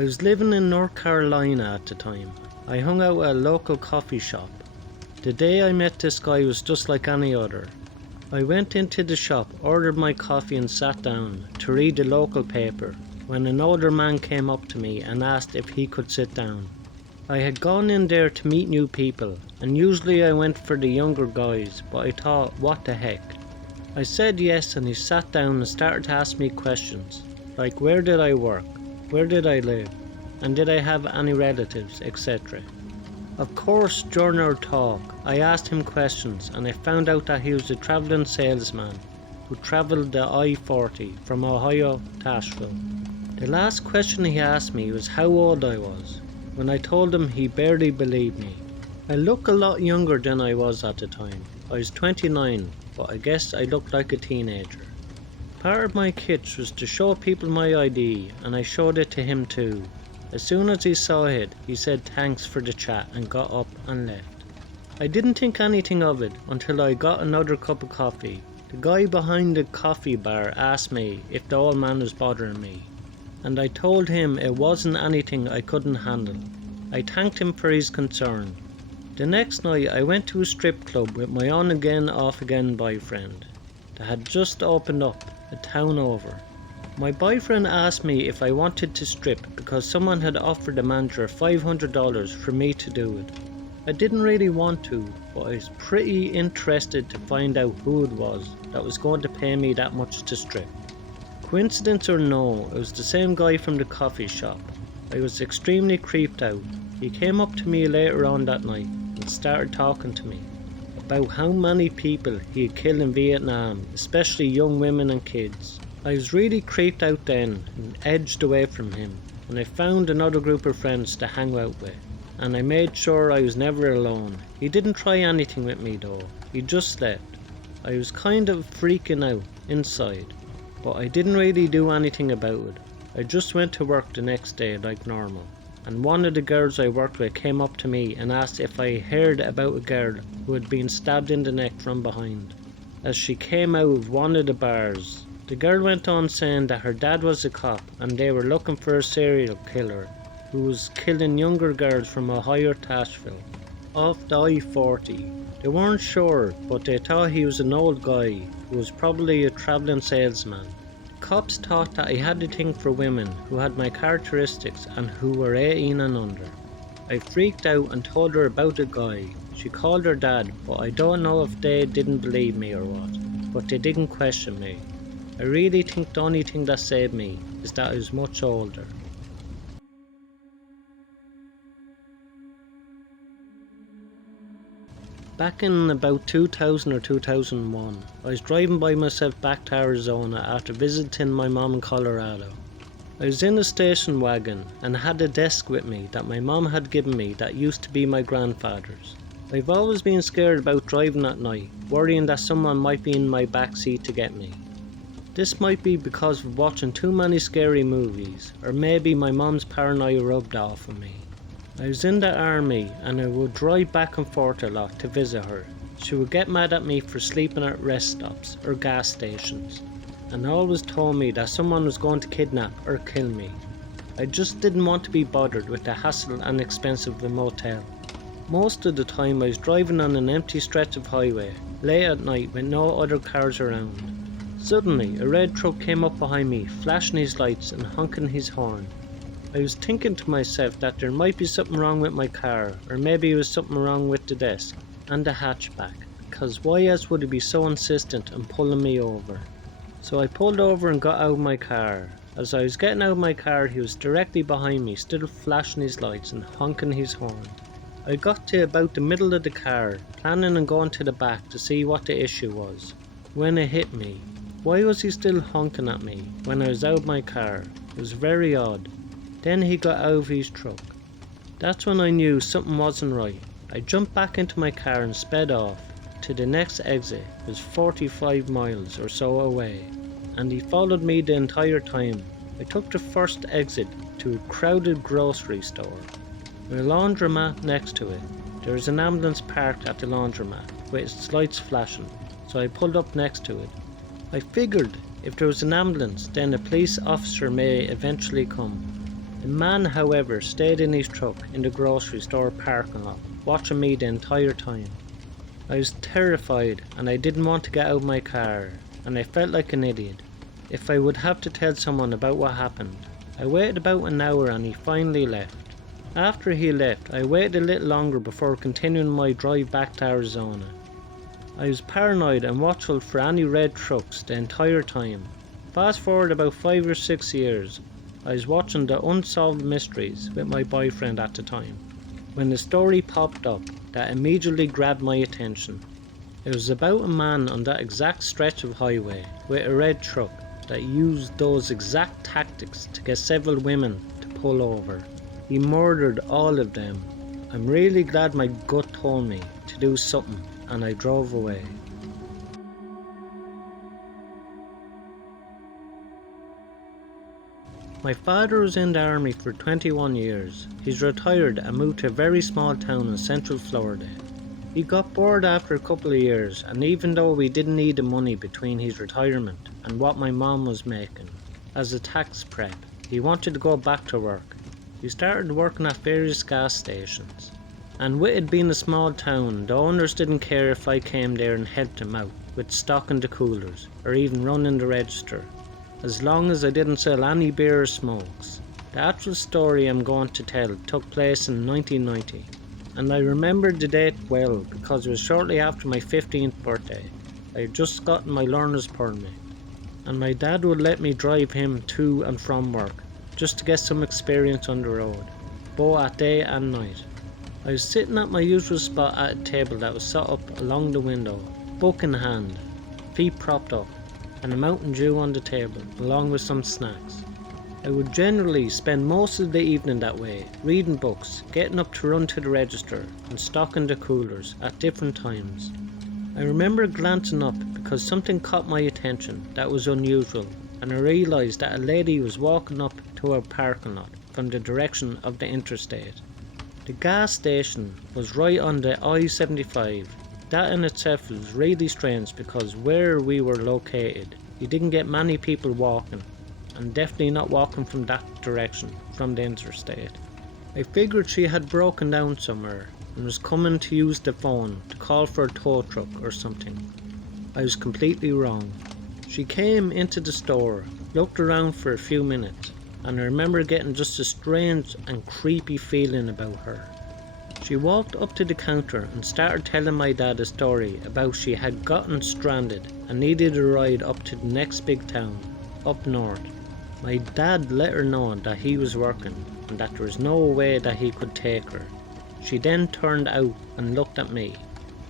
I was living in North Carolina at the time. I hung out at a local coffee shop. The day I met this guy was just like any other. I went into the shop, ordered my coffee and sat down to read the local paper when an older man came up to me and asked if he could sit down. I had gone in there to meet new people, and usually I went for the younger guys, but I thought, what the heck. I said yes, and he sat down and started to ask me questions, like where did I work, where did I live, and did I have any relatives, etc. Of course, during our talk, I asked him questions, and I found out that he was a travelling salesman who travelled the I-40 from Ohio to Asheville. The last question he asked me was how old I was. When I told him, he barely believed me. I look a lot younger than I was at the time. I was 29, but I guess I looked like a teenager. Part of my kitsch was to show people my ID, and I showed it to him too. As soon as he saw it, he said thanks for the chat and got up and left. I didn't think anything of it until I got another cup of coffee. The guy behind the coffee bar asked me if the old man was bothering me, and I told him it wasn't anything I couldn't handle. I thanked him for his concern. The next night I went to a strip club with my on-again off-again boyfriend that had just opened up a town over. My boyfriend asked me if I wanted to strip because someone had offered the manager $500 for me to do it. I didn't really want to, but I was pretty interested to find out who it was that was going to pay me that much to strip. Coincidence or no, it was the same guy from the coffee shop. I was extremely creeped out. He came up to me later on that night and started talking to me about how many people he had killed in Vietnam, especially young women and kids. I was really creeped out then and edged away from him, and I found another group of friends to hang out with, and I made sure I was never alone. He didn't try anything with me though, he just slept. I was kind of freaking out inside, but I didn't really do anything about it. I just went to work the next day like normal, and one of the girls I worked with came up to me and asked if I heard about a girl who had been stabbed in the neck from behind as she came out of one of the bars. The girl went on saying that her dad was a cop and they were looking for a serial killer who was killing younger girls from Ohio to Asheville off the I-40. They weren't sure, but they thought he was an old guy who was probably a travelling salesman. The cops thought that I had a thing for women who had my characteristics and who were 18 and under. I freaked out and told her about the guy. She called her dad, but I don't know if they didn't believe me or what, but they didn't question me. I really think the only thing that saved me is that I was much older. Back in about 2000 or 2001, I was driving by myself back to Arizona after visiting my mom in Colorado. I was in a station wagon and had a desk with me that my mom had given me that used to be my grandfather's. I've always been scared about driving at night, worrying that someone might be in my backseat to get me. This might be because of watching too many scary movies, or maybe my mom's paranoia rubbed off on me. I was in the army and I would drive back and forth a lot to visit her. She would get mad at me for sleeping at rest stops or gas stations, and always told me that someone was going to kidnap or kill me. I just didn't want to be bothered with the hassle and expense of a motel. Most of the time I was driving on an empty stretch of highway, late at night with no other cars around. Suddenly, a red truck came up behind me, flashing his lights and honking his horn. I was thinking to myself that there might be something wrong with my car, or maybe it was something wrong with the desk and the hatchback, because why else would he be so insistent on pulling me over? So I pulled over and got out of my car. As I was getting out of my car, he was directly behind me, still flashing his lights and honking his horn. I got to about the middle of the car, planning on going to the back to see what the issue was, when it hit me. Why was he still honking at me when I was out of my car? It was very odd. Then he got out of his truck. That's when I knew something wasn't right. I jumped back into my car and sped off to the next exit. It was 45 miles or so away, and he followed me the entire time. I took the first exit to a crowded grocery store with a laundromat next to it. There was an ambulance parked at the laundromat with its lights flashing, so I pulled up next to it. I figured if there was an ambulance, then a police officer may eventually come. The man, however, stayed in his truck in the grocery store parking lot, watching me the entire time. I was terrified and I didn't want to get out of my car, and I felt like an idiot if I would have to tell someone about what happened. I waited about an hour and he finally left. After he left, I waited a little longer before continuing my drive back to Arizona. I was paranoid and watchful for any red trucks the entire time. Fast forward about 5 or 6 years, I was watching the Unsolved Mysteries with my boyfriend at the time, when a story popped up that immediately grabbed my attention. It was about a man on that exact stretch of highway with a red truck that used those exact tactics to get several women to pull over. He murdered all of them. I'm really glad my gut told me to do something, and I drove away. My father was in the army for 21 years. He's retired and moved to a very small town in central Florida. He got bored after a couple of years, and even though we didn't need the money between his retirement and what my mom was making as a tax prep, he wanted to go back to work. He started working at various gas stations, and with it being a small town, the owners didn't care if I came there and helped him out with stocking the coolers or even running the register, as long as I didn't sell any beer or smokes. The actual story I'm going to tell took place in 1990, and I remember the date well because it was shortly after my 15th birthday. I had just gotten my learner's permit, and my dad would let me drive him to and from work, just to get some experience on the road, both at day and night. I was sitting at my usual spot at a table that was set up along the window, book in hand, feet propped up, and a Mountain Dew on the table, along with some snacks. I would generally spend most of the evening that way, reading books, getting up to run to the register, and stocking the coolers at different times. I remember glancing up because something caught my attention that was unusual, and I realised that a lady was walking up to our parking lot from the direction of the interstate. The gas station was right on the I-75. That in itself was really strange because where we were located, you didn't get many people walking, and definitely not walking from that direction from the interstate. I figured she had broken down somewhere and was coming to use the phone to call for a tow truck or something. I was completely wrong. She came into the store, looked around for a few minutes, and I remember getting just a strange and creepy feeling about her. She walked up to the counter and started telling my dad a story about she had gotten stranded and needed a ride up to the next big town, up north. My dad let her know that he was working and that there was no way that he could take her. She then turned out and looked at me,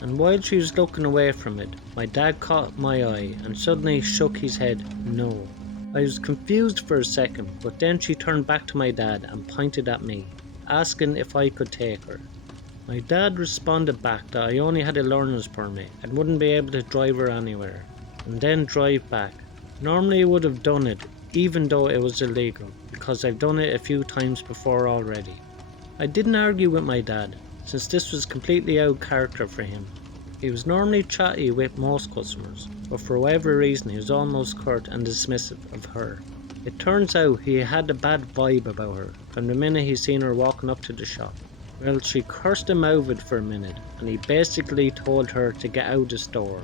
and while she was looking away from it, my dad caught my eye and suddenly shook his head no. I was confused for a second, but then she turned back to my dad and pointed at me, asking if I could take her. My dad responded back that I only had a learner's permit and wouldn't be able to drive her anywhere, and then drive back. Normally I would have done it, even though it was illegal, because I've done it a few times before already. I didn't argue with my dad, since this was completely out of character for him. He was normally chatty with most customers, but for whatever reason he was almost curt and dismissive of her. It turns out he had a bad vibe about her from the minute he seen her walking up to the shop. Well, she cursed him out for a minute, and he basically told her to get out of the store.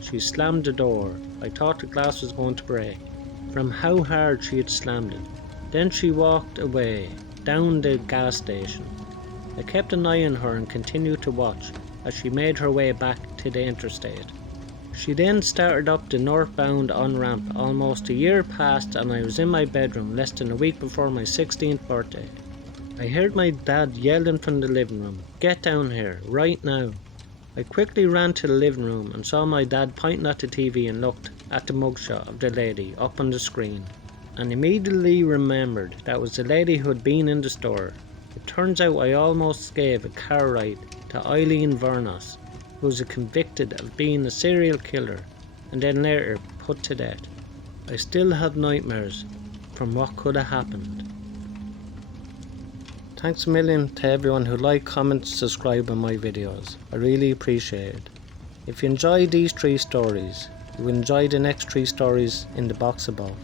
She slammed the door. I thought the glass was going to break from how hard she had slammed it. Then she walked away, down the gas station. I kept an eye on her and continued to watch as she made her way back to the interstate. She then started up the northbound on-ramp. Almost a year passed and I was in my bedroom less than a week before my 16th birthday. I heard my dad yelling from the living room, "Get down here, right now." I quickly ran to the living room and saw my dad pointing at the TV and looked at the mugshot of the lady up on the screen, and immediately remembered that was the lady who had been in the store. It turns out I almost gave a car ride to Eileen Vernos, who was convicted of being a serial killer and then later put to death. I still have nightmares from what could have happened. Thanks a million to everyone who like, comments, subscribe on my videos. I really appreciate it. If you enjoyed these 3 stories, you will enjoy the next 3 stories in the box above.